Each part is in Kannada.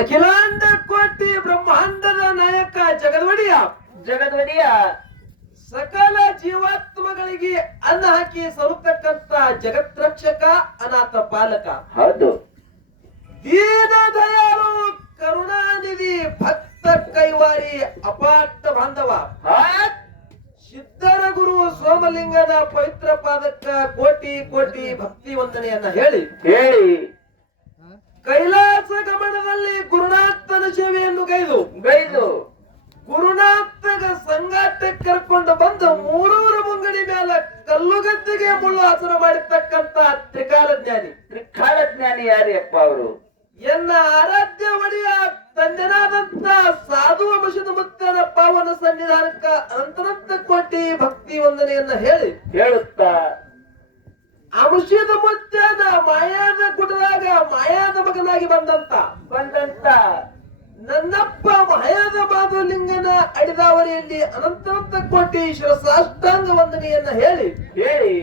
ಅಖಿಲಾಂಡ ಕೋಟಿ ಬ್ರಹ್ಮಾಂಡದ ನಾಯಕ ಜಗದ್ವಡಿಯ ಸಕಲ ಜೀವಾತ್ಮಗಳಿಗೆ ಅನ್ನ ಹಾಕಿ ಸಲುತಕ್ಕಂತ ಜಗತ್ ರಕ್ಷಕ ಅನಾಥ ಪಾಲಕ ಹೌದು. ದೀನ ದಯಾಳು ಕರುಣಾನಿಧಿ ಭಕ್ತ ಕೈವಾರಿ ಅಪಾಟ ಬಾಂಧವ ಸಿದ್ಧರ ಗುರು ಸೋಮಲಿಂಗನ ಪವಿತ್ರ ಪಾದಕ್ಕ ಕೋಟಿ ಕೋಟಿ ಭಕ್ತಿ ವಂದನೆಯನ್ನ ಹೇಳಿ ಕೈಲಾಸ ಗಮನದಲ್ಲಿ ಗುರುನಾಥನ ಸೇವೆಯನ್ನು ಗೈದು ಗುರುನಾಥಗ ಸಂಗಾಟ ಕರ್ಕೊಂಡು ಬಂದು ಮೂರೂರು ಮುಂಗಡಿ ಮೇಲೆ ಕಲ್ಲುಗದ್ದಿಗೆ ಮುಳ್ಳು ಆಸನ ಮಾಡಿರ್ತಕ್ಕಂತ ತ್ರಿಕಾಲ ಜ್ಞಾನಿ ಯಾರಿಯಪ್ಪ ಅವರು? ಎನ್ನ ಆರಾಧ್ಯ ಒಡೆಯ ತಂದೆನಾದಂತ ಸಾಧು ಅಂಶದ ಮುತ್ತನ ಪಾವನ ಸನ್ನಿಧಾನಕ್ಕ ಅನಂತನಂತ ಕೋಟಿ ಭಕ್ತಿ ವಂದನೆಯನ್ನ ಹೇಳುತ್ತಾ ಅಂಶದ ಮುತ್ತನ ಮಾಯಾದ ಗುಡದಾಗ ಮಾಯಾದ ಮಗನಾಗಿ ಬಂದಂತ ನನ್ನಪ್ಪ ಮಾಯಾದ ಮಾಧುಲಿಂಗನ ಅಡಿದಾವರಿಯಲ್ಲಿ ಅನಂತನಂತ ಕೋಟಿ ಶಿರಸಾಷ್ಟಾಂಗ ವಂದನೆಯನ್ನ ಹೇಳಿ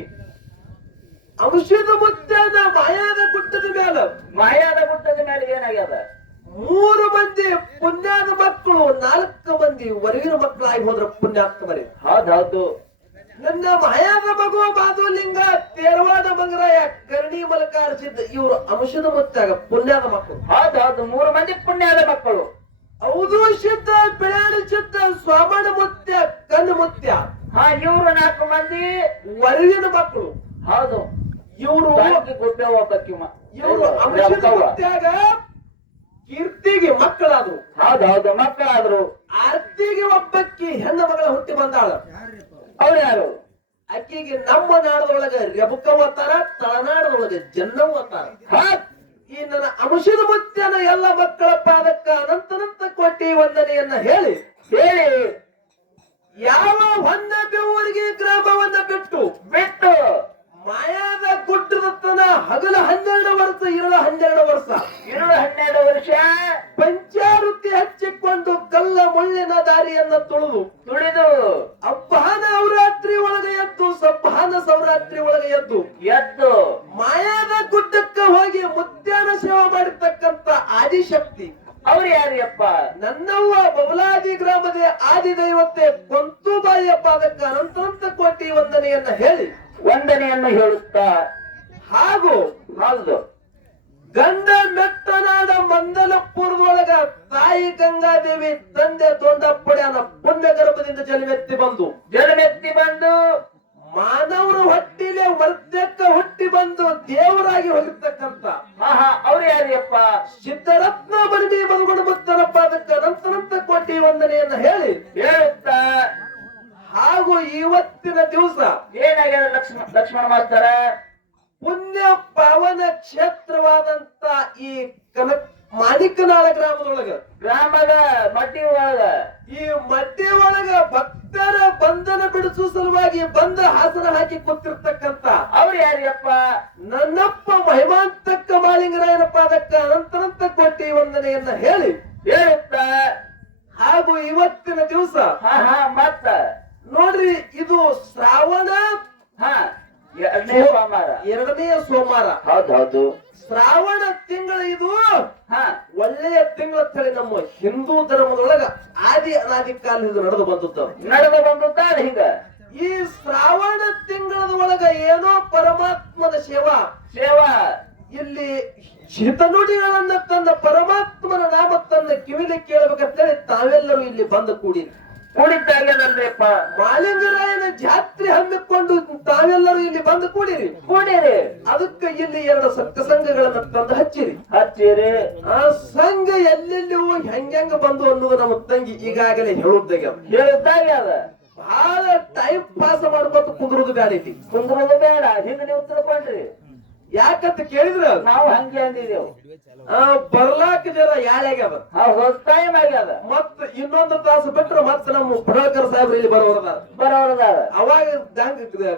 ಅಂಶದ ಮುತ್ತನ ಮಾಯಾದ ಗುಡ್ಡದ ಮೇಲೆ ಏನಾಗ್ಯದ? 3 ಮಂದಿ ಪುಣ್ಯಾದ ಮಕ್ಕಳು 4 ಮಂದಿ ವರವಿನ ಮಕ್ಕಳಾಗಿ ಹೋದ್ರ ಪುಣ್ಯಾತ್ಮರೇ. ಹೌದು. ನನ್ನ ಮಾಯಾದ ಮಗು ಮಾಧುಲಿಂಗ ತೇರವಾಡ ಮಂಗರಾಯ ಕರ್ಣಿ ಮಲಕಾರ್ಸಿದ್ದ ಇವರು ಅಂಶದ ಮುತ್ತಾಗ ಪುಣ್ಯಾದ ಮಕ್ಕಳು. ಹೌದು. 3 ಮಂದಿ ಪುಣ್ಯಾದ ಮಕ್ಕಳು. ಹೌದು. ಸಿದ್ಧ ಬೆಳಾಡಿ ಸಿದ್ಧ ಸ್ವಾಮಣ ಮುತ್ಯ ಕಣ್ಣು ಮುತ್ಯ. ಇವರು 4 ಮಂದಿ ವರವಿನ ಮಕ್ಕಳು. ಹೌದು. ಇವರು ಅಂಶದ ಮುತ್ಯಾಗ ಕೀರ್ತಿಗೆ ಮಕ್ಕಳಾದ್ರು. ಹೌದು. ಮಕ್ಕಳಾದ್ರು. ಆರ್ತಿಗೆ ಒಬ್ಬಕ್ಕಿ ಹೆಣ್ಣು ಮಗಳ ಹುಟ್ಟಿ ಬಂದಾಳ. ಅವ್ರು ಯಾರು? ಅಕ್ಕಿಗೆ ನಮ್ಮ ನಾಡದೊಳಗ ರೆಬುಕವತಾರ, ತಳನಾಡದೊಳಗ ಜನ್ನವತಾರ. ಈ ನನ್ನ ಅಂಶದ ಮುತ್ಯನ ಎಲ್ಲ ಮಕ್ಕಳ ಪಾದಕ್ಕ ಅನಂತನಂತ ಕೋಟಿ ವಂದನೆಯನ್ನ ಹೇಳಿ ಯಾವ ಹೊನ್ನ ಬೆವರಿಗೆ ಗ್ರಾಮವನ್ನ ಬಿಟ್ಟು ಮಾಯಾದ ಗುಡ್ಡದತ್ತನ ಹಗಲ 12 ವರ್ಷ ಇರಳ 12 ವರ್ಷ ಪಂಚಾವೃತ್ತಿ ಹಚ್ಚಿಕೊಂಡು ಕಲ್ಲ ಮುಳ್ಳಿನ ದಾರಿಯನ್ನ ತುಳಿದು ಅಬ್ಬಾನ ಅವರಾತ್ರಿ ಒಳಗೆ ಎದ್ದು ಸಬ್ಬಾನ ಸೌರಾತ್ರಿ ಒಳಗೆ ಎದ್ದು ಮಾಯಾದ ಗುಡ್ಡಕ್ಕ ಹೋಗಿ ಮುತ್ಯಾನ ಸೇವೆ ಮಾಡಿರ್ತಕ್ಕಂತ ಆದಿಶಕ್ತಿ. ಅವ್ರು ಯಾರಿಯಪ್ಪ? ನನ್ನವ್ವ ಬಬಲಾದಿ ಗ್ರಾಮದ ಆದಿ ದೈವತೆ ಕೊಂತುಬಾಯಿಯ ಪಾದಕ್ಕ ಅನಂತನಂತ ಕೋಟಿ ವಂದನೆಯನ್ನ ಹೇಳುತ್ತಾ ಹಾಗೂ ಗಂಡ ಮೆಟ್ಟನಾಡ ಮಂದಲಪುರದೊಳಗ ತಾಯಿ ಗಂಗಾದೇವಿ ತಂದೆ ದೊಡ್ಡಪ್ಪಡ್ಯಾನ ಪುಣ್ಯ ಗರ್ಭದಿಂದ ಜಲಮೆತ್ತಿ ಬಂದು ಮಾನವರ ಹೊಟ್ಟಿಲೆ ವರ್ಧಕ್ಕ ಹುಟ್ಟಿ ಬಂದು ದೇವರಾಗಿ ಹೋಗಿರ್ತಕ್ಕಂತ ಅವ್ರು ಯಾರಿಯಪ್ಪ? ಸಿದ್ಧರತ್ನ ಬರಡಿ ಬದುಕೊಂಡು ಮುತ್ತನ ಪಾದಕ್ಕ ಅನಂತನಂತ ಕೋಟಿ ವಂದನೆಯನ್ನ ಹೇಳುತ್ತಾ ಹಾಗೂ ಇವತ್ತಿನ ದಿವಸ ಏನಾಗ್ಯದ ಲಕ್ಷ್ಮಣ ಮಾಸ್ತರ? ಪುಣ್ಯ ಪಾವನ ಕ್ಷೇತ್ರವಾದಂತ ಈ ಮಾಣಿಕನಾಳ ಗ್ರಾಮದ ಮಡ್ಡಿ ಒಳಗ ಭಕ್ತರ ಬಂಧನ ಬಿಡಿಸುವ ಸಲುವಾಗಿ ಬಂದ ಹಾಸನ ಹಾಕಿ ಕೂತಿರ್ತಕ್ಕಂತ ಅವ್ರು ಯಾರಿಯಪ್ಪ? ನನ್ನಪ್ಪ ಮಹಿಮಾಂತಕ್ಕ ಮಾಲಿಂಗರಾಯನ ಪಾದಕ್ಕ ಅನಂತನಂತ ಕೋಟಿ ವಂದನೆಯನ್ನ ಹೇಳುತ್ತಾ ಹಾಗೂ ಇವತ್ತಿನ ದಿವಸ ಮತ್ತ ನೋಡ್ರಿ, ಇದು ಶ್ರಾವಣ 2ನೇ ಸೋಮವಾರ. ಹೌದು. ಶ್ರಾವಣ ತಿಂಗಳ ಇದು ಒಳ್ಳೆಯ ತಿಂಗಳ ತಳಿ ನಮ್ಮ ಹಿಂದೂ ಧರ್ಮದೊಳಗ ಆದಿ ಅನಾದಿ ಕಾಲದಿಂದ ನಡೆದು ಬಂದದ್ದ. ಹಿಂಗ ಈ ಶ್ರಾವಣ ತಿಂಗಳದ ಒಳಗ ಏನೋ ಪರಮಾತ್ಮನ ಸೇವಾ ಇಲ್ಲಿ ಹಿತನುಡಿಗಳನ್ನ ತನ್ನ ಪರಮಾತ್ಮನ ನಾಮ ತನ್ನ ಕಿವಿಲಿ ಕೇಳಬೇಕಂತೇಳಿ ತಾವೆಲ್ಲರೂ ಇಲ್ಲಿ ಬಂದು ಕೂಡಿದ್ದಾಗೇನಲ್ರಿಪ್ಪ? ಮಾಲಿಂಗರಾಯನ ಜಾತ್ರೆ ಹಮ್ಮಿಕೊಂಡು ತಾವೆಲ್ಲರೂ ಇಲ್ಲಿ ಬಂದು ಕೂಡಿರಿ. ಅದಕ್ಕೆ ಇಲ್ಲಿ 2 ಸತ್ಯ ಸಂಘಗಳನ್ನ ತಂದು ಹಚ್ಚಿರಿ. ಆ ಸಂಘ ಎಲ್ಲೆಲ್ಲಿ ಹೆಂಗ ಬಂದು ಅನ್ನೋದು ನಮ್ಮ ತಂಗಿ ಈಗಾಗಲೇ ಹೇಳುತ್ತಾಗ ಬಹಳ ಟೈಮ್ ಪಾಸ್ ಮಾಡ್ಕೊತ ಕುಂದ್ರುದು ಬೇಡ. ಹಿಂಗ ನೀವು ತಿಳ್ಕೊಂಡ್ರಿ. ಯಾಕಂತ ಕೇಳಿದ್ರ ನಾವು ಹಂಗೆ ಅಂದಿದ್ದೇವು. ಬರ್ಲಾಕ ಜರ ಯಾಳ್ಯಾಗ್ಯದ, ಟೈಮ್ ಆಗ್ಯದ. ಮತ್ ಇನ್ನೊಂದು ತಾಸು ಬಿಟ್ರೆ ಮತ್ ನಮ್ಮ ಪಡೋಳ್ಕರ್ ಸಾಹೇಬ್ರ ಇಲ್ಲಿ ಬರೋರದಾರ. ಅವಾಗ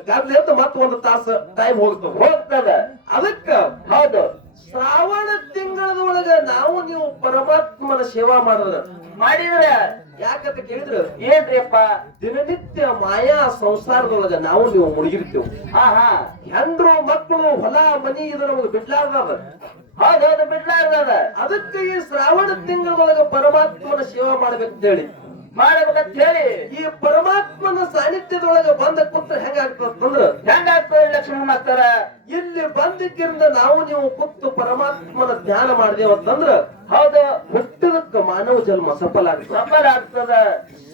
ಗಾದ್ಲೆ ಎದ್ದು ಮತ್ 1 ತಾಸು ಟೈಮ್ ಹೋಗ್ತದ. ಅದಕ್ಕ ಶ್ರಾವಣ ತಿಂಗಳದೊಳಗ ನಾವು ನೀವು ಪರಮಾತ್ಮನ ಸೇವಾ ಮಾಡಿದ್ರ ಮಾಡಿದ್ರ ಯಾಕಂತ ಕೇಳಿದ್ರ ಏನ್ರಿಪ್ಪ? ದಿನನಿತ್ಯ ಮಾಯಾ ಸಂಸಾರದೊಳಗ ನಾವು ನೀವು ಮುಳುಗಿರ್ತೇವೆ. ಹಾ ಹಾ ಹೆಂಡ್ರು ಮಕ್ಕಳು ಹೊಲ ಮನಿ ಇದು ನಮಗೆ ಬಿಡ್ಲಾರ್ದ. ಹೌದೌದು, ಬಿಡ್ಲಾರ್ದದ. ಅದಕ್ಕೆ ಈ ಶ್ರಾವಣ ತಿಂಗಳದೊಳಗ ಪರಮಾತ್ಮನ ಸೇವಾ ಮಾಡ್ಬೇಕಂತ ಹೇಳಿ ಮಾಡ್ಬೇಕಂತ ಹೇಳಿ ಈ ಪರಮಾತ್ಮನ ಸಾನ್ನಿಧ್ಯದೊಳಗ ಬಂದ ಕೂತ್ರ ಹೆಂಗಾಗ್ತದಂದ್ರ ಹೆಂಗಾಗ್ತದೆ ಲಕ್ಷ್ಮಣ ಮಾಸ್ತರ? ಇಲ್ಲಿ ಬಂದಿದ್ದರಿಂದ ನಾವು ನೀವು ಕೂತು ಪರಮಾತ್ಮನ ಧ್ಯಾನ ಮಾಡ್ದೇವಂತಂದ್ರ ಹೌದು, ಹುಟ್ಟಿದಕ್ಕ ಮಾನವ ಜನ್ಮ ಸಫಲ ಆಗ್ತದೆ. ಸಫಲ ಆಗ್ತದ.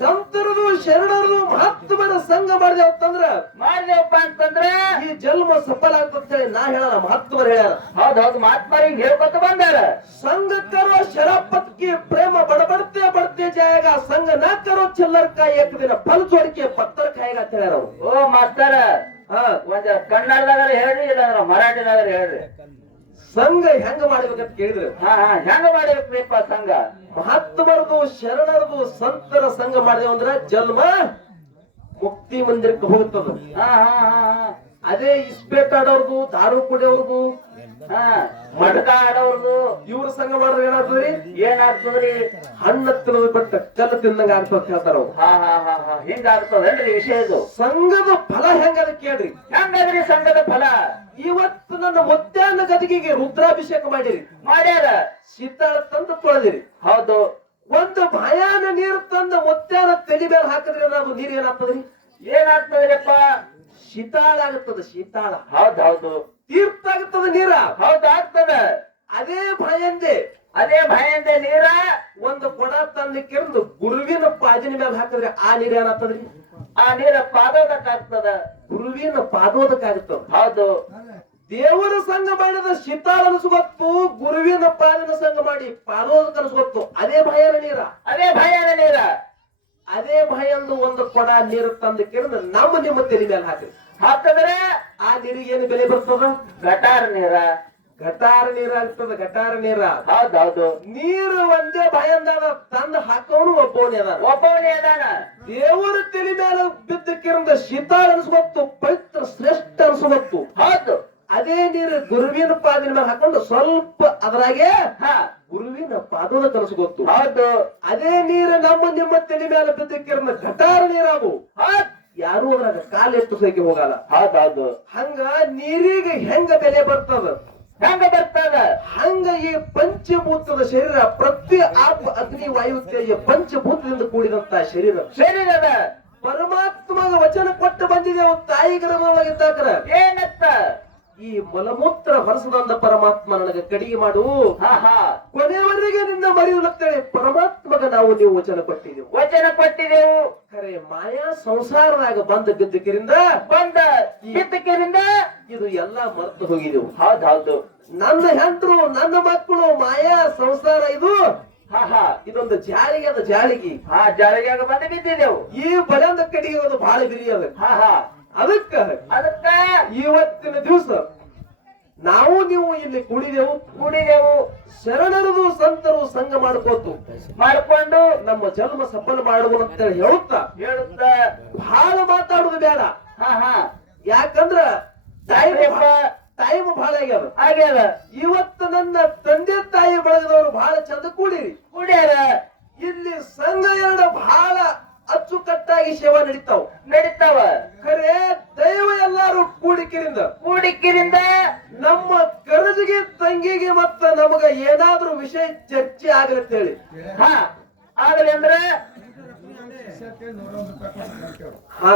ಸಂತರದು ಶರಣರದು ಮಹಾತ್ಮನ ಸಂಘ ಮಾಡ್ದೇವಂತಂದ್ರ ಮಾಡ್ದೇವಪ್ಪ ಅಂತಂದ್ರ ಈ ಜನ್ಮ ಸಫಲ ಆಗ್ತದೆ ಹೇಳಿ ನಾ ಹೇಳಲ್ಲ, ಮಹಾತ್ಮರು ಹೇಳ್ಯಾರ. ಹೌದೌದು, ಮಹಾತ್ಮರಿಗೆ ಹೇಳ್ಕೊತ ಬಂದಾರ. संग करो शराफत की प्रेम बड़बड़ते बढ़ते जाएगा, संग न करो चिल्लर का एक दिन फल छोड़ के पत्थर खाएगा ಅಂತ ಹೇಳ್ಯಾರ ಅವ್ರು. ಓ ಮಾಸ್ತರ, ಒಂದ್ ಕನ್ನಡದಾಗ ಹೇಳ್ರಿ, ಇಲ್ಲಾಂದ್ರ ಮರಾಠಿದಾಗ ಹೇಳ್ರಿ. ಸಂಘ ಹೆಂಗ ಮಾಡ್ಬೇಕಂತ ಕೇಳಿದ್ರೆ ಹಾ ಹಾ ಹೆಂಗ ಮಾಡ್ಬೇಕ್ರಿಪ್ಪ ಸಂಘ? ಮಹಾತ್ಮರದು ಶರಣರದು ಸಂತರ ಸಂಘ ಮಾಡಿದೆವು ಅಂದ್ರ ಜನ್ಮ ಮುಕ್ತಿ ಮಂದಿರಕ್ಕೆ ಹೋಗ್ತದ. ಹಾ ಹಾ ಹಾ ಹಾ ಅದೇ ಇಸ್ಪೇಟ್ ಆಡೋರ್ದು ದಾರು ಕುಡಿಯೋರ್ದು ಹಾ ಮಡ್ಕ ಆಡೋರ್ದು ಇವ್ರ ಸಂಘ ಮಾಡಿದ್ರೆ ಏನಾಗ್ತದ್ರಿ? ಏನಾಗ್ತದ್ರಿ? ಹಣ್ಣ ತಿನ್ನೋದು ಬಿಟ್ಟ ಕಲ್ಲು ತಿಂದಂಗ ಆಗ್ತದ ಅಂತ ಹೇಳ್ತಾರ ಅವ್ರು. ಹಾ ಹಾ ಹಾ ಹಾ ಹಿಂಗ ಆಗ್ತದಲ್ರಿ ವಿಷಯ ಇದು. ಸಂಘದ ಫಲ ಹೆಂಗದ ಕೇಳ್ರಿ. ಹೆಂಗದ್ರಿ ಸಂಘದ ಫಲ? ಇವತ್ತು ನನ್ನ ಮುತ್ಯಾನ ಗದಿಗೆಗೆ ರುದ್ರಾಭಿಷೇಕ ಮಾಡಿರಿ, ಮಾಡ್ಯಾರ. ಶೀತಾಳ ತಂದು ತೊಳೆದಿರಿ. ಹೌದು, ಒಂದು ಭಯಾನ ನೀರು ತಂದ ಮುತ್ಯಾನ ತಲೆ ಮೇಲೆ ಹಾಕಿದ್ರೆ ಅದು ನೀರು ಏನಾಗ್ತದ್ರಿ? ಏನಾಗ್ತದ್ರಿಪ್ಪ? ಶೀತಾಳ ಆಗುತ್ತದೆ. ಶೀತಾಳ ಹೌದ್ ಹೌದು, ತೀರ್ಥ ಆಗುತ್ತದ ನೀರ. ಹೌದ್ ಆಗ್ತದ. ಅದೇ ಭಯಂದೆ ಅದೇ ಭಯಂದ ನೀರ ಒಂದು ಕೊಡ ತಂದು ಕೆರೆದು ಗುರುವಿನ ಪಾದಿನ ಮೇಲೆ ಹಾಕಿದ್ರೆ ಆ ನೀರು ಏನಾಗ್ತದ್ರಿ? ಆ ನೀರ ಪಾದೋದಕ್ಕಾಗ್ತದ. ಗುರುವಿನ ಪಾದೋದಕ್ಕಾಗುತ್ತದ. ಹೌದು, ದೇವರ ಸಂಘ ಮಾಡಿದ ಶೀತಾಳ ಅನಿಸ್ಗೊತ್ತು, ಗುರುವಿನ ಪಾದಿನ ಸಂಘ ಮಾಡಿ ಪಾದೋದಕ ಅನಿಸ್ಗೊತ್ತು. ಅದೇ ಭಯನ ನೀರ. ಅದೇ ಭಯದ ನೀರ. ಅದೇ ಭಯಂದು ಒಂದು ಕೊಡ ನೀರು ತಂದು ಕೆರೆದು ನಮ್ಮ ನಿಮ್ಮ ತಲೆ ಮೇಲೆ ಹಾಕಿರಿ. ಹಾಕಿದ್ರೆ ಆ ನೀರಿಗೆ ಏನು ಬೆಲೆ ಬರ್ತದ? ಗಟಾರ ನೀರ. ಗಟಾರ ನೀರಾಗ್ತದ. ಗಟಾರ ನೀರ. ಹೌದೌದು, ನೀರು ಒಂದೇ ಭಯಂದಾಗ ತಂದು ಹಾಕೋನು ಒಬ್ಬವನೇ ಅದ. ಒಬ್ಬವನೇ ಅದಾನ. ದೇವರ ತಲೆ ಮೇಲೆ ಬಿದ್ದ ಕಿರಂದ ಶೀತಾಳ ಅನಿಸ್ಗೊತ್ತು, ಪವಿತ್ರ ಶ್ರೇಷ್ಠ ಅನಿಸ್ಗೊತ್ತು. ಹೌದು, ಅದೇ ನೀರು ಗುರುವಿನ ಪಾದಿನ ಮೇಲೆ ಹಾಕೊಂಡು ಸ್ವಲ್ಪ ಅದರಾಗೆ ಹಾ ಗುರುವಿನ ಪಾದದ ಕನಸುಗೊತ್ತು. ಹೌದು, ಅದೇ ನೀರು ನಮ್ಮ ನಿಮ್ಮ ತಲೆ ಮೇಲೆ ಬಿದ್ದ ಕಿರಂದ ಗಟಾರ ನೀರಾಗು. ಯಾರು ಅದ್ರಾಗ ಕಾಲೆಟ್ಟು ಸೈಕೆ ಹೋಗಲ್ಲ. ಹೌದೌದು, ಹಂಗ ನೀರಿಗೆ ಹೆಂಗ ಬೆಲೆ ಬರ್ತದ? ಹೆಂಗ ಬರ್ತದ? ಹಂಗ ಈ ಪಂಚಭೂತದ ಶರೀರ ಪ್ರತಿ ಆಪ ಅಗ್ನಿ ವಾಯು ತೇಜ ಪಂಚಭೂತದಿಂದ ಕೂಡಿದಂತ ಶರೀರ ಶರೀರದ ಪರಮಾತ್ಮಗ ವಚನ ಕೊಟ್ಟು ಬಂದಿದೆವು. ತಾಯಿ ಗರ್ಭದೊಳಗಿದ್ದಾಕರ ಏನತ್ತ? ಈ ಮಲಮೂತ್ರ ಹೊರಸದಂದ ಪರಮಾತ್ಮ ನನಗೆ ಕಡಿಗೆ ಮಾಡು, ಹಾ ಹಾ ಕೊನೆಯವರೆಗೆ ನಿನ್ನ ಮರೆಯುತ್ತೇನೆ. ಪರಮಾತ್ಮಗ ನಾವು ನೀವು ವಚನ ಕೊಟ್ಟಿದ್ದೆವು. ವಚನ ಕೊಟ್ಟಿದೆವು. ಖರೆ ಮಾಯಾ ಸಂಸಾರದಾಗ ಬಂದ ಬಿದ್ದಕ್ಕಿರಿಂದ ಬಂದ ಬಿದ್ದಕ್ಕಿರಿಂದ ಇದು ಎಲ್ಲಾ ಮರೆತು ಹೋಗಿದೆವು. ಹೌದೌದು, ನನ್ನ ಹೆಂಡ್ರು ನನ್ನ ಮಕ್ಕಳು ಮಾಯಾ ಸಂಸಾರ ಇದು. ಹಾ ಹಾ ಇದೊಂದು ಜಾಳಿಗೆ ಅದ. ಜಾಳಿಗೆ ಹಾ ಜಾಳಿಯಾಗ ಬಂದು ಬಿದ್ದಿದೆವು. ಈ ಬಲಂದ ಕಡಿಗೆ ಅದು ಬಹಳ ಬಿರಿ ಅದ. ಹಾ ಹಾ ಅದಕ್ಕ ಇವತ್ತಿನ ದಿವಸ ನಾವು ನೀವು ಇಲ್ಲಿ ಕೂಡಿದೆವು. ಶರಣರದು ಸಂತರು ಸಂಘ ಮಾಡ್ಕೊಂಡು ನಮ್ಮ ಜನ್ಮ ಸಫಲ ಮಾಡುವ ಅಂತ ಹೇಳುತ್ತಾ ಬಹಳ ಮಾತಾಡುದು ಬೇಡ. ಹಾ ಹಾ ಯಾಕಂದ್ರ ಟೈಮ್ ಬಹಳ ಆಗ್ಯಾದ. ಇವತ್ತು ನನ್ನ ತಂದೆ ತಾಯಿ ಬಳಗದವರು ಬಹಳ ಚಂದ ಕೂಡ್ಯಾರ. ಇಲ್ಲಿ ಸಂಘ ಎರಡು ಬಹಳ ಅಚ್ಚುಕಟ್ಟಾಗಿ ಸೇವಾ ನಡೀತಾವ. ಖರೆ ದೈವ ಎಲ್ಲಾರು ಕೂಡಿಕಿರಿಂದ ನಮ್ಮ ಕರಜಿಗೆ ತಂಗಿಗೆ ಮತ್ತ ನಮಗ ಏನಾದ್ರೂ ವಿಷಯ ಚರ್ಚೆ ಆಗಲಂತೇಳಿ ಹಾ ಆಗಲಿ ಅಂದ್ರೆ ಹಾ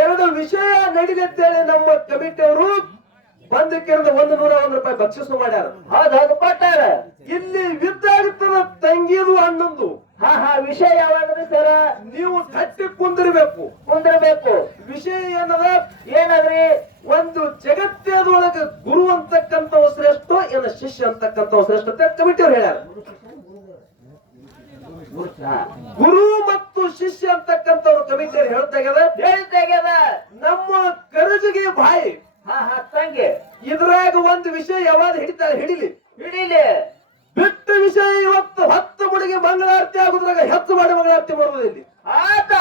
ಎರಡು ವಿಷಯ ನಡೀಲಂತೇಳಿ ನಮ್ಮ ಕಮಿಟಿಯವರು ಬಂದಕ್ಕಿಂದ 101 ರೂಪಾಯಿ ಬಕ್ಷಿಸು ಮಾಡ್ಯಾರ. ಹೌದೌದು, ಕೊಟ್ಟಾರ. ಇಲ್ಲಿ ಯುದ್ಧ ಆಗುತ್ತದ ತಂಗಿದು ಅಣ್ಣಂದು. ಹಾ ಹಾ ವಿಷಯ ಯಾವಾಗ್ರಿ ಸರ? ನೀವು ಕಟ್ಟಿ ಕುಂದಿರ್ಬೇಕು. ವಿಷಯ ಏನದ್ರಿ? ಒಂದು ಜಗತ್ತದೊಳಗ ಗುರು ಅಂತಕ್ಕಂಥವ ಶ್ರೇಷ್ಠ, ಏನ ಶಿಷ್ಯ ಅಂತಕ್ಕಂಥವ ಶ್ರೇಷ್ಠ ಅಂತ ಕಮಿಟಿಯವ್ರು ಹೇಳ್ಯಾರ. ಗುರು ಮತ್ತು ಶಿಷ್ಯ ಅಂತಕ್ಕಂಥವ್ರು ಕಮಿಟಿಯವ್ರು ಹೇಳ್ತಾಗ್ಯದ. ನಮ್ಮ ಕರಜಿಗೆ ಬಾಯಿ ಹಾ ಹಾ ತಂಗಿ ಇದ್ರಾಗ ಒಂದು ವಿಷಯ ಯಾವಾಗ ಹಿಡಿಲಿ ಬಿಟ್ಟ ವಿಷಯ ಇವತ್ತು 10 ಮುಡಿಗೆ ಮಂಗಳಾರತಿ ಆಗುದ್ರಾಗ ಹೆಚ್ಚು ಮಾಡಿ ಮಂಗಳಾರತಿ ಮಾಡೋದು. ಇಲ್ಲಿ ಆತ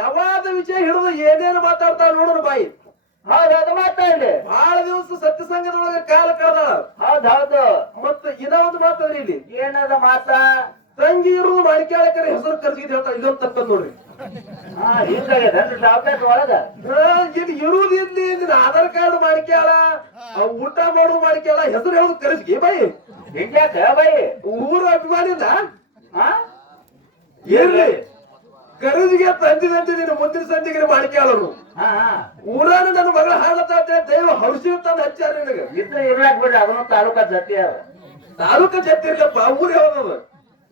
ಯಾವಾದ ವಿಷಯ ಹಿಡಿದು ಏನೇನು ಮಾತಾಡ್ತಾವ ನೋಡೋಣ ಬಾಯಿ. ಹೌದೌದು ಮಾತಾಡ್ಲಿ. ಬಹಳ ದಿವಸ ಸತ್ಯಸಂಗದೊಳಗ ಕಾಲ ಕಳೆದಾಳ. ಹೌದೌದು. ಮತ್ತ ಇನ್ನ ಒಂದು ಮಾತಾಡ್ರಿ ಇಲ್ಲಿ, ಏನದ ಮಾತಾ? ತಂಗಿ ಇರುವುದು ಮಾಡಿಕ್ಯಾಳಕರ ಹೆಸರು ಕರ್ಸಿದ್ ಹೇಳ್ತಾ ಇದೊಂದು ತಪ್ಪದ್ ನೋಡ್ರಿ. ಹಿಂಗಾಗ್ಯದ ಟಾಬ್ಲೆಟ್ ಒಳಗ. ಇಲ್ಲಿ ಇರುವುದು ಇಲ್ಲಿ ನಿನ್ನ ಆಧಾರ್ ಕಾರ್ಡ್ ಮಾಡಿಕ್ಯಾಳ, ಊಟ ಮಾಡುದು ಮಾಡಿಕ್ಯಾಳ, ಹೆಸರು ಹೇಳುದು ಕರ್ಸಿಗೆ ಬಾಯಿ. ಹಿಂಗ್ಯಾಕ ಬೈ? ಊರ ಅಭಿಮಾನಿನ ಹಾ ಇರ್ಲಿ, ಕರಜಿಗೆ ತಂದಿದಂತೆ ನೀನು ಮುಂದಿನ ಸಂಜೆಗೆ ಮಾಡಿಕ್ಯಾಳರು. ಹಾ ಹಾ ಊರಾನ ನನ್ನ ಮಗಳ ಹಾಡತ್ತ ದೈವ ಹೌಸಿ ತಂದು ಹಚ್ಚಾರ ನಿನಗ. ಇದ್ರೆ ಇರ್ಲಾಕ್ ಬಿಡ್ರಿ, ಅದನ್ನು ತಾಲೂಕಾ ಜತಿ ಅದ. ತಾಲೂಕ ಜತ್ತಿರ್ಲಪ್ಪ, ಊರ್ ಯಾವ್ದದ?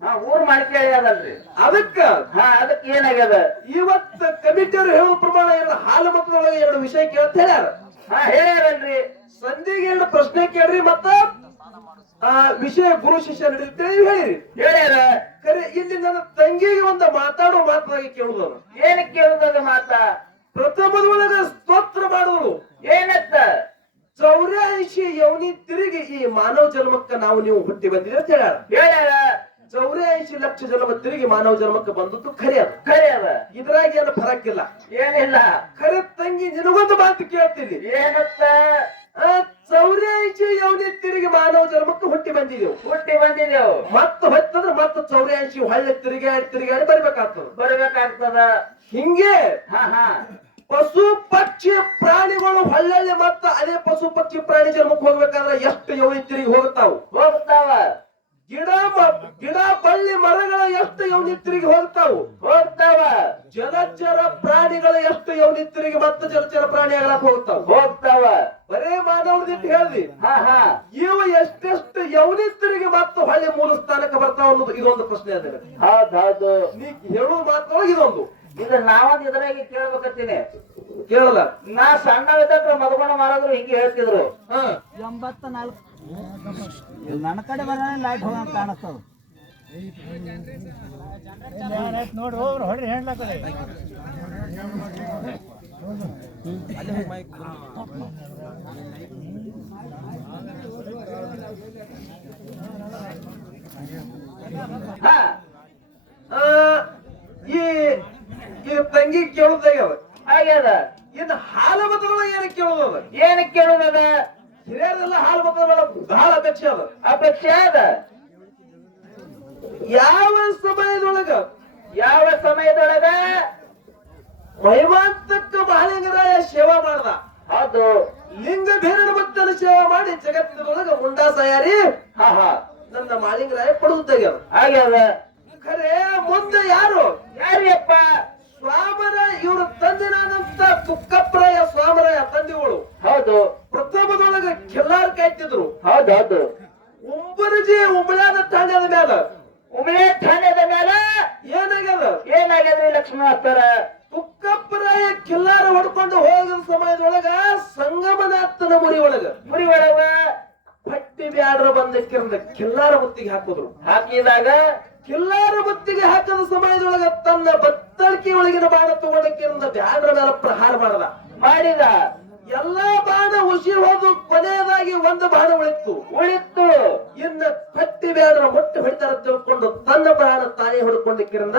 ಹಾ ಊರ್ ಮಾಡಿಕೇಳಿ ಅದಲ್ರಿ. ಅದಕ್ಕ ಹಾ ಅದಕ್ಕೆ ಏನಾಗ್ಯದ? ಇವತ್ತ ಕಮಿಟಿಯವರು ಹೇಳುವ ಪ್ರಮಾಣ ಹಾಲು ಮತದೊಳಗೆ 2 ವಿಷಯ ಕೇಳ್ತ ಹೇಳ್ಯಾರ. ಹಾ ಹೇಳ್ಯಾರಲ್ರಿ. ಸಂಜೆಗೆ 2 ಪ್ರಶ್ನೆ ಕೇಳ್ರಿ, ಮತ್ತ ವಿಷಯ ಗುರು ಶಿಷ್ಯ ನಡೀತೇವೆ ಹೇಳಿರಿ. ಹೇಳ್ಯಾರ. ಕರೆ ಇಲ್ಲಿ ನನ್ನ ತಂಗಿಗೆ ಒಂದು ಮಾತಾಡೋ ಮಾತಾಗಿ ಕೇಳುದು. ಏನಕ್ಕೆ ಕೇಳುದದ ಮಾತಾ? ಪ್ರಥಮದೊಳಗ ಸ್ತೋತ್ರ ಮಾಡುವುದು ಏನತ್ತ? 84 ಯೋನಿ ತಿರುಗಿ ಈ ಮಾನವ ಜನ್ಮಕ್ಕ ನಾವು ನೀವು ಹುಟ್ಟಿ ಬಂದಿದೆ ಅಂತ ಹೇಳ್ಯಾರ. ಹೇಳ್ಯಾರ. 84 ಲಕ್ಷ ಜನ್ಮ ತಿರುಗಿ ಮಾನವ ಜನ್ಮಕ್ಕೆ ಬಂದದ್ದು ಖರೆ ಅದ. ಖರೆ ಅದ. ಇದ್ರಾಗ ಏನು ಫರಕ್ ಇಲ್ಲ. ಏನಿಲ್ಲ. ಖರೆ ತಂಗಿ ನಿನಗೊಂದು ಮಾತು ಕೇಳ್ತೀನಿ. ಏನತ್ತ? 84 ಯೋನಿ ತಿರುಗಿ ಮಾನವ ಜನ್ಮಕ್ಕೆ ಹುಟ್ಟಿ ಬಂದಿದೆವು. ಹುಟ್ಟಿ ಬಂದಿದೆವು. ಮತ್ತ ಹೊತ್ತಂದ್ರೆ ಮತ್ತ 84 ಹೊಳ್ಳೆ ತಿರುಗಾಡಿ ಬರ್ಬೇಕಾಗ್ತದ. ಬರ್ಬೇಕಾಗ್ತದ. ಹಿಂಗೆ ಹಾ ಹಾ ಪಶು ಪಕ್ಷಿ ಪ್ರಾಣಿಗಳು ಹೊಳ್ಳಳ್ಳಿ ಮತ್ತ ಅದೇ ಪಶು ಪಕ್ಷಿ ಪ್ರಾಣಿ ಜನ್ಮಕ್ಕೆ ಹೋಗ್ಬೇಕಾದ್ರೆ ಎಷ್ಟು ಯೋನಿ ತಿರುಗಿ ಹೋಗ್ತಾವು. ಹೋಗ್ತಾವ. ಗಿಡ ಬಳ್ಳಿ ಮರಗಳ ಎಷ್ಟು ಯೋನಿ ತಿರುಗಿ ಹೋಗ್ತಾವು. ಹೋಗ್ತಾವ. ಜಲಚರ ಪ್ರಾಣಿಗಳ ಎಷ್ಟು ಯೋನಿ ತಿರುಗಿ ಮತ್ತೆ ಜಲಚರ ಪ್ರಾಣಿ ಆಗಲಕ್ ಹೋಗ್ತಾವ. ಹೋಗ್ತಾವ. ಬರೇ ಮಾನವದಿಟ್ಟು ಹೇಳ್ದಿ. ಹಾ ಹಾ ಇವು ಎಷ್ಟೆಷ್ಟು ಯೋನಿ ತಿರುಗಿ ಮತ್ತೆ ಹೊಳ್ಳಿ ಮೂಲ ಸ್ಥಾನಕ್ಕೆ ಬರ್ತಾವ ಅನ್ನೋದು ಇದೊಂದು ಪ್ರಶ್ನೆ ಅದ. ಹೌದೌದು. ನೀ ಹೇಳುವ ಮಾತೊಳಗೆ ಇದೊಂದು. ಇದು ನಾವೊಂದು ಇದ್ರಾಗಿ ಕೇಳ್ಬೇಕತ್ತೀನಿ. ಕೇಳಲ್ಲ. ನಾ ಸಣ್ಣವಿದ್ದಾಗ ಮದುಮಣ ಮಾರಾದ್ರು ಹಿಂಗೆ ಹೇಳ್ತಿದ್ರು. 84 ನನ್ನ ಕಡೆ ಬರ ಲೈಟ್ ಹೋಗಂಗ ಕಾಣಿಸ್ತದ ನೋಡ್ರಿ ಹೋಗ್ರಿ ಹೊಡ್ರಿ ಹೆಣ್ಲ ಕಡೆ ಹಾ ಈ ತಂಗಿ ಕೇಳುದಾಗ್ಯದ. ಆಗ್ಯದ. ಇನ್ನು ಹಾಲು ಮತದೊಳಗೆ ಏನಕ್ಕೆ ಕೇಳುದದ? ಏನಕ್ಕೆ ಕೇಳುದದ? ಹಿರಿಯರೆಲ್ಲ ಹಾಲು ಮತದೊಳಗೆ ಬಹಳ ಅಪೇಕ್ಷೆ ಅದ. ಅಪೇಕ್ಷೆ ಅದ. ಯಾವ ಸಮಯದೊಳಗ ಯಾವ ಸಮಯದೊಳಗ ಮಹಿಮಾಂತಕ್ಕ ಮಹಾಲಿಂಗರಾಯ ಸೇವಾ ಮಾಡ್ದ. ಅದು ಲಿಂಗ ಭೇರನ ಭಕ್ತನ ಸೇವಾ ಮಾಡಿ ಜಗತ್ತಿನೊಳಗ ಮುಂಡಾ ತಯಾರಿ ಹಾ ಹಾ ನನ್ನ ಮಾಳಿಂಗರಾಯ ಪಡುವುದಾಗ್ಯದ. ಆಗ್ಯದ. ಖರೆ ಮುಂದೆ ಯಾರು? ಯಾರಿಯಪ್ಪ? ಸ್ವಾಮರ ಇವರು ತಂದಿನಾದಂತ ತುಕ್ಕಪ್ಪರಾಯ ಸ್ವಾಮರಾಯ ತಂದೆಗಳು. ಹೌದು. ಪ್ರಥಮದೊಳಗ ಕೆಲ್ಲಾರ್ ಕಾಯ್ತಿದ್ರು. ಹೌದೌದು. ಉಂಬರಜಿ ಉಂಬಳಾದ ಠಾಣ್ಯದ ಮ್ಯಾಲ ಉಮೆ ಠಾಣೆದ ಮೇಲೆ ಏನಾಗ್ಯದ? ಏನಾಗ್ಯದ್ರಿ ಲಕ್ಷ್ಮಣಾಸ್ತರ? ತುಕ್ಕಪ್ಪರಾಯ ಕಿಲ್ಲಾರ ಹೊಡ್ಕೊಂಡು ಹೋಗಿದ ಸಮಯದೊಳಗ ಸಂಗಮನಾಥನ ಮುರಿ ಒಳಗ ಪಟ್ಟಿ ಬ್ಯಾಡ್ರ ಬಂದಕ್ಕಿರಂದ ಕಿಲ್ಲಾರ ಬುತ್ತಿಗೆ ಹಾಕಿದ್ರು. ಹಾಕಿದಾಗ ಕಿಲ್ಲಾರ ಬುತ್ತಿಗೆ ಹಾಕದ ಸಮಯದೊಳಗ ತನ್ನ ಬತ್ತಳಿಕೆ ಒಳಗಿನ ಬಾಣ ತಗೊಂಡಕ್ಕಿರಂದ ಬ್ಯಾಡ್ರ ಮೇಲೆ ಪ್ರಹಾರ ಮಾಡಿದ. ಎಲ್ಲಾ ಬಾಣ ಉಸಿ ಹೋದು ಕೊನೆಯದಾಗಿ ಒಂದು ಬಾಣ ಉಳಿತು. ಇನ್ನ ಪಟ್ಟಿ ಬ್ಯಾಡ್ರ ಮೊಟ್ಟೆ ಹೊಡಿತಾರ ತಿಳ್ಕೊಂಡು ತನ್ನ ಪ್ರಾಣ ತಾನೇ ಹೊಡ್ಕೊಂಡಕ್ಕಿರಂದ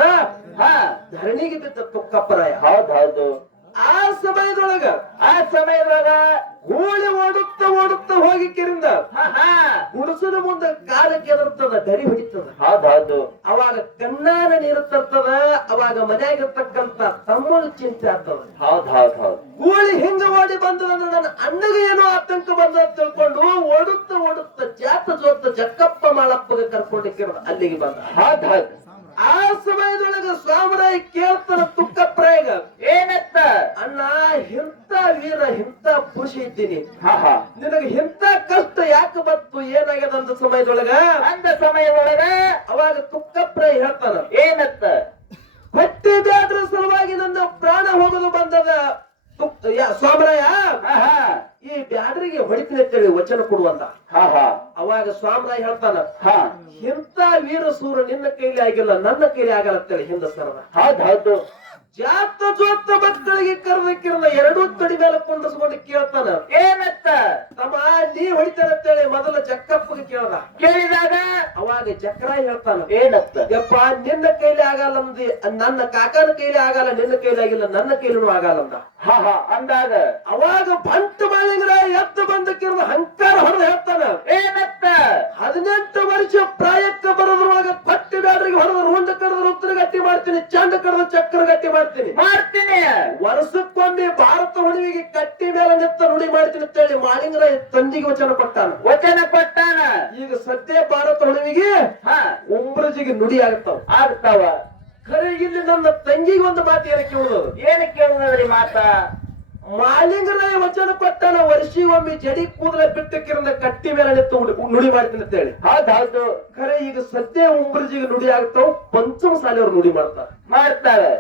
ಧರಣಿಗೆ ಬಿದ್ದ ತುಕ್ಕಪ್ಪರಾಯ. ಹೌದೌದು. ಆ ಸಮಯದೊಳಗ ಗೂಳಿ ಓಡುತ್ತ ಹೋಗಿ ಕಿರಿಂದ ಗುಡಿಸಲ ಮುಂದೆ ಕಾಲಕ್ಕೆ ಎದರ್ತದ, ದರಿ ಹೊಡಿತದ. ಹೌದೌದು. ಅವಾಗ ಕಣ್ಣಾನ ನೀರು ತರ್ತದ. ಅವಾಗ ಮನೆಯಾಗಿರ್ತಕ್ಕಂತ ತಮ್ಮ ಚಿಂತೆ ಆಗ್ತದ. ಹೌದೌದು. ಗೂಳಿ ಹಿಂಗ ಓಡಿ ಬಂದದಂದ್ರೆ ನನ್ನ ಅಣ್ಣಗೆ ಏನೋ ಆತಂಕ ಬಂದ ತಿಳ್ಕೊಂಡು ಓಡುತ್ತ ಜೋತ ಜಕ್ಕಪ್ಪ ಮಾಳಪ್ಪಗೆ ಕರ್ಕೊಂಡಿಕ್ಕಿರದ ಅಲ್ಲಿಗೆ ಬಂದ. ಹೌದೌದು. ಆ ಸಮಯದೊಳಗ ಸ್ವಾಮರಾಯ ಕೇಳ್ತಾನ ತುಕ್ಕಪ್ಪರಾಯಗ, ಏನತ್ತ? ಅಣ್ಣ ಇಂಥ ವೀರ ಇಂಥ ಪುರುಷ ಇದ್ದೀನಿ, ಹಾ ಹಾ ನಿನಗೆ ಇಂಥ ಕಷ್ಟ ಯಾಕೆ ಬತ್ತು, ಏನಾಗ್ಯದ ಅಂದ ಸಮಯದೊಳಗ ಅವಾಗ ತುಕ್ಕಪ್ಪರಾಯ ಹೇಳ್ತಾನ, ಏನತ್ತ? ಪಟ್ಟಿ ಬ್ಯಾಡ್ರ ಸಲುವಾಗಿ ನನ್ನ ಪ್ರಾಣ ಹೋಗೋದು ಬಂದದ ಸ್ವಾಮರಾಯ, ಈ ಬ್ಯಾಡ್ರಿಗೆ ಹೊಡಿತೀನಿ ಅಂತೇಳಿ ವಚನ ಕೊಡುವಂತ. ಅವಾಗ ಸ್ವಾಮರಾಯ ಹೇಳ್ತಾನ, ಇಂಥ ವೀರ ಸೂರ ನಿನ್ನ ಕೈಲಿ ಆಗಿಲ್ಲ, ನನ್ನ ಕೈಲಿ ಆಗಲ್ಲ ಅಂತೇಳಿ ಹಿಂದ ಸರದ. ಹೌದೌದು. ಜಾತ ಜೋತ ಮಕ್ಕಳಿಗೆ ಕರೆದಕ್ಕಿರಲ್ಲ ಎರಡೂ ತಡಿ ಮೇಲೆ ಕುಂಡಿಸ್ಕೊಂಡು ಕೇಳ್ತಾನ, ಏನತ್ತ ತಮ್ಮ ನೀ ಹೊಡಿತಾನಂತೇಳಿ ಮೊದಲ ಜಕ್ಕಪ್ಪಗೆ ಕೇಳ್ದ. ಕೇಳಿದಾಗ ಅವಾಗ ಚಕ್ರ ಹೇಳ್ತಾನ, ಏನತ್ತ ಯಪ್ಪ ನಿನ್ನ ಕೈಲಿ ಆಗಲ್ಲ ಅಂದಿ, ನನ್ನ ಕಾಕನ ಕೈಲಿ ಆಗಲ್ಲ, ನಿನ್ನ ಕೈಲಿ ಆಗಿಲ್ಲ, ನನ್ನ ಕೈಲಿನೂ ಆಗಲ್ಲ ಅಂದ. ಹಾ ಹಾ ಅಂದಾಗ ಅವಾಗ ಬಂಟ ಮಾಳಿಂಗರ ಎದ್ದು ಬಂದಕ್ಕಿರದ ಹಂಕಾರ ಹೊಡೆದು ಹೇಳ್ತಾನ, ಏನತ್ತ 18 ವರ್ಷ ಪ್ರಾಯಕ್ಕೆ ಬರೋದ್ರೊಳಗ ಕೊಟ್ಟಿ ಬ್ಯಾಡ್ರಿಗೆ ಹೊಡೆದ್ರು, ಉಂಡ ಕಡದ್ರು ಉತ್ತರ ಗಟ್ಟಿ ಮಾಡ್ತೀನಿ, ಚಂಡ ಕಡದ್ರು ಚಕ್ರ ಗಟ್ಟಿ ಮಾಡ್ತೀನಿ, ಮಾಡ್ತೀನಿ ವರ್ಷಕ್ಕೊಮ್ಮೆ ಭಾರತ ಹುಡುಗಿಗೆ ಕಟ್ಟಿ ಮೇಲೆ ನಿಂತ ನುಡಿ ಮಾಡ್ತೀನಿ ಅಂತ ಹೇಳಿ ಮಾಳಿಂಗರ ತಂದಿಗೆ ವಚನ ಕೊಟ್ಟಾನ. ವಚನ ಕೊಟ್ಟಾನ. ಈಗ ಸದ್ಯ ಭಾರತ ಹುಡುಗಿಗೆ ಹಾ ಉಂಬ್ರಜಿಗೆ ನುಡಿ ಆಗ್ತಾವ. ಆಗ್ತಾವ. ಖರೆ ಇಲ್ಲಿ ನನ್ನ ತಂಗಿಗೆ ಒಂದು ಮಾತು ಏನ ಕೇಳುದು, ಏನ್ ಕೇಳುದ್ರಿ ಮಾತ? ಮಾಲಿಂಗರಾಯ ವಚನ ಕೊಟ್ಟಾನ, ವರ್ಷಿಗೊಮ್ಮೆ ಜಡಿ ಕೂದಲ ಬಿಟ್ಟಕ್ಕಿರಂದ ಕಟ್ಟಿ ಮೇಲೆ ನಿಂತು ನುಡಿ ಮಾಡ್ತೀನಿ ಅಂತ ಹೇಳಿ. ಹೌದೌದು. ಖರೆ ಈಗ ಸದ್ಯ ಉಂಬ್ರಜಿಗೆ ನುಡಿ ಆಗ್ತಾವ, ಪಂಚಮ ಸಾಲಿಯವ್ರು ನುಡಿ ಮಾಡ್ತಾರ. ಮಾಡ್ತಾರೆ.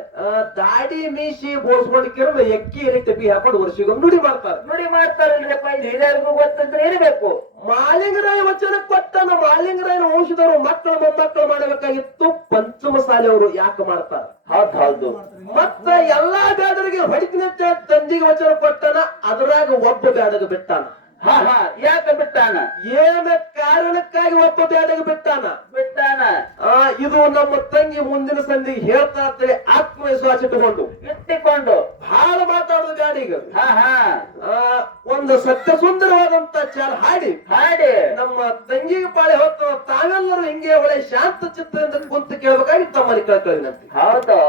ದಾಡಿ ಮೀಸಿ ಬೋಳ್ಸ್ಕೊಂಡಿಕ್ಕಿರಂದ ಎಕ್ಕಿ ಎರಿ ಟಪಿ ಹಾಕೊಂಡು ವರ್ಷಿಗೊಮ್ಮೆ ನುಡಿ ಮಾಡ್ತಾರ. ನುಡಿ ಮಾಡ್ತಾರಲ್ರಿಪ್ಪ, ಇದು ಹಿರಿಯರಿಗೂ ಗೊತ್ತಿದ್ರೆ ಇರಬೇಕು. ಮಾಲಿಂಗರಾಯ ವಚನ ಕೊಟ್ಟಾನ, ಮಾಲಿಂಗರಾಯನ ವಂಶದವರು ಮಕ್ಕಳು ಮೊಮ್ಮಕ್ಕಳು ಮಾಡಬೇಕಾಗಿತ್ತು, ಪಂಚಮ ಸಾಲಿಯವರು ಯಾಕೆ ಮಾಡ್ತಾರ? ಹೌದು. ಮತ್ತ ಎಲ್ಲಾ ಬ್ಯಾಡರಿಗೆ ಹೊಡಿತೀನಿ ಅಂತ ತಂದಿಗೆ ವಚನ ಕೊಟ್ಟಾನ, ಅದ್ರಾಗ ಒಬ್ಬ ಬ್ಯಾಡಗ ಬಿಟ್ಟಾನ. ಹಾ ಹಾ ಯಾಕೆ ಬಿಟ್ಟಾನ? ಏನ ಕಾರಣಕ್ಕಾಗಿ ಒಬ್ಬ ಬ್ಯಾಡಗ ಬಿಟ್ಟಾನ? ಇದು ನಮ್ಮ ತಂಗಿ ಮುಂದಿನ ಸಂದಿಗೆ ಹೇಳ್ತಾ ಇರ್ತಾರೆ, ಆತ್ಮವಿಶ್ವಾಸ ಇಟ್ಟುಕೊಂಡು ಬಹಳ ಮಾತಾಡೋದು ಗಾಡಿಗ. ಹಾ ಹಾ ಒಂದು ಸತ್ಯ ಸುಂದರವಾದಂತ ಚಾಲ ಹಾಡಿ ಹಾಡಿ ನಮ್ಮ ತಂಗಿಗೆ ಪಾಳೆ ಹೊತ್ತು ತಾವೆಲ್ಲರೂ ಹಿಂಗೆ ಒಳ್ಳೆ ಶಾಂತ ಚಿತ್ತದಿಂದ ಕುಂತು ಕೇಳ್ಬೇಕಾಗಿ ತಮ್ಮಲ್ಲಿ ಕೇಳ್ಕೊಳ್ಳಿ. ಹೌದು.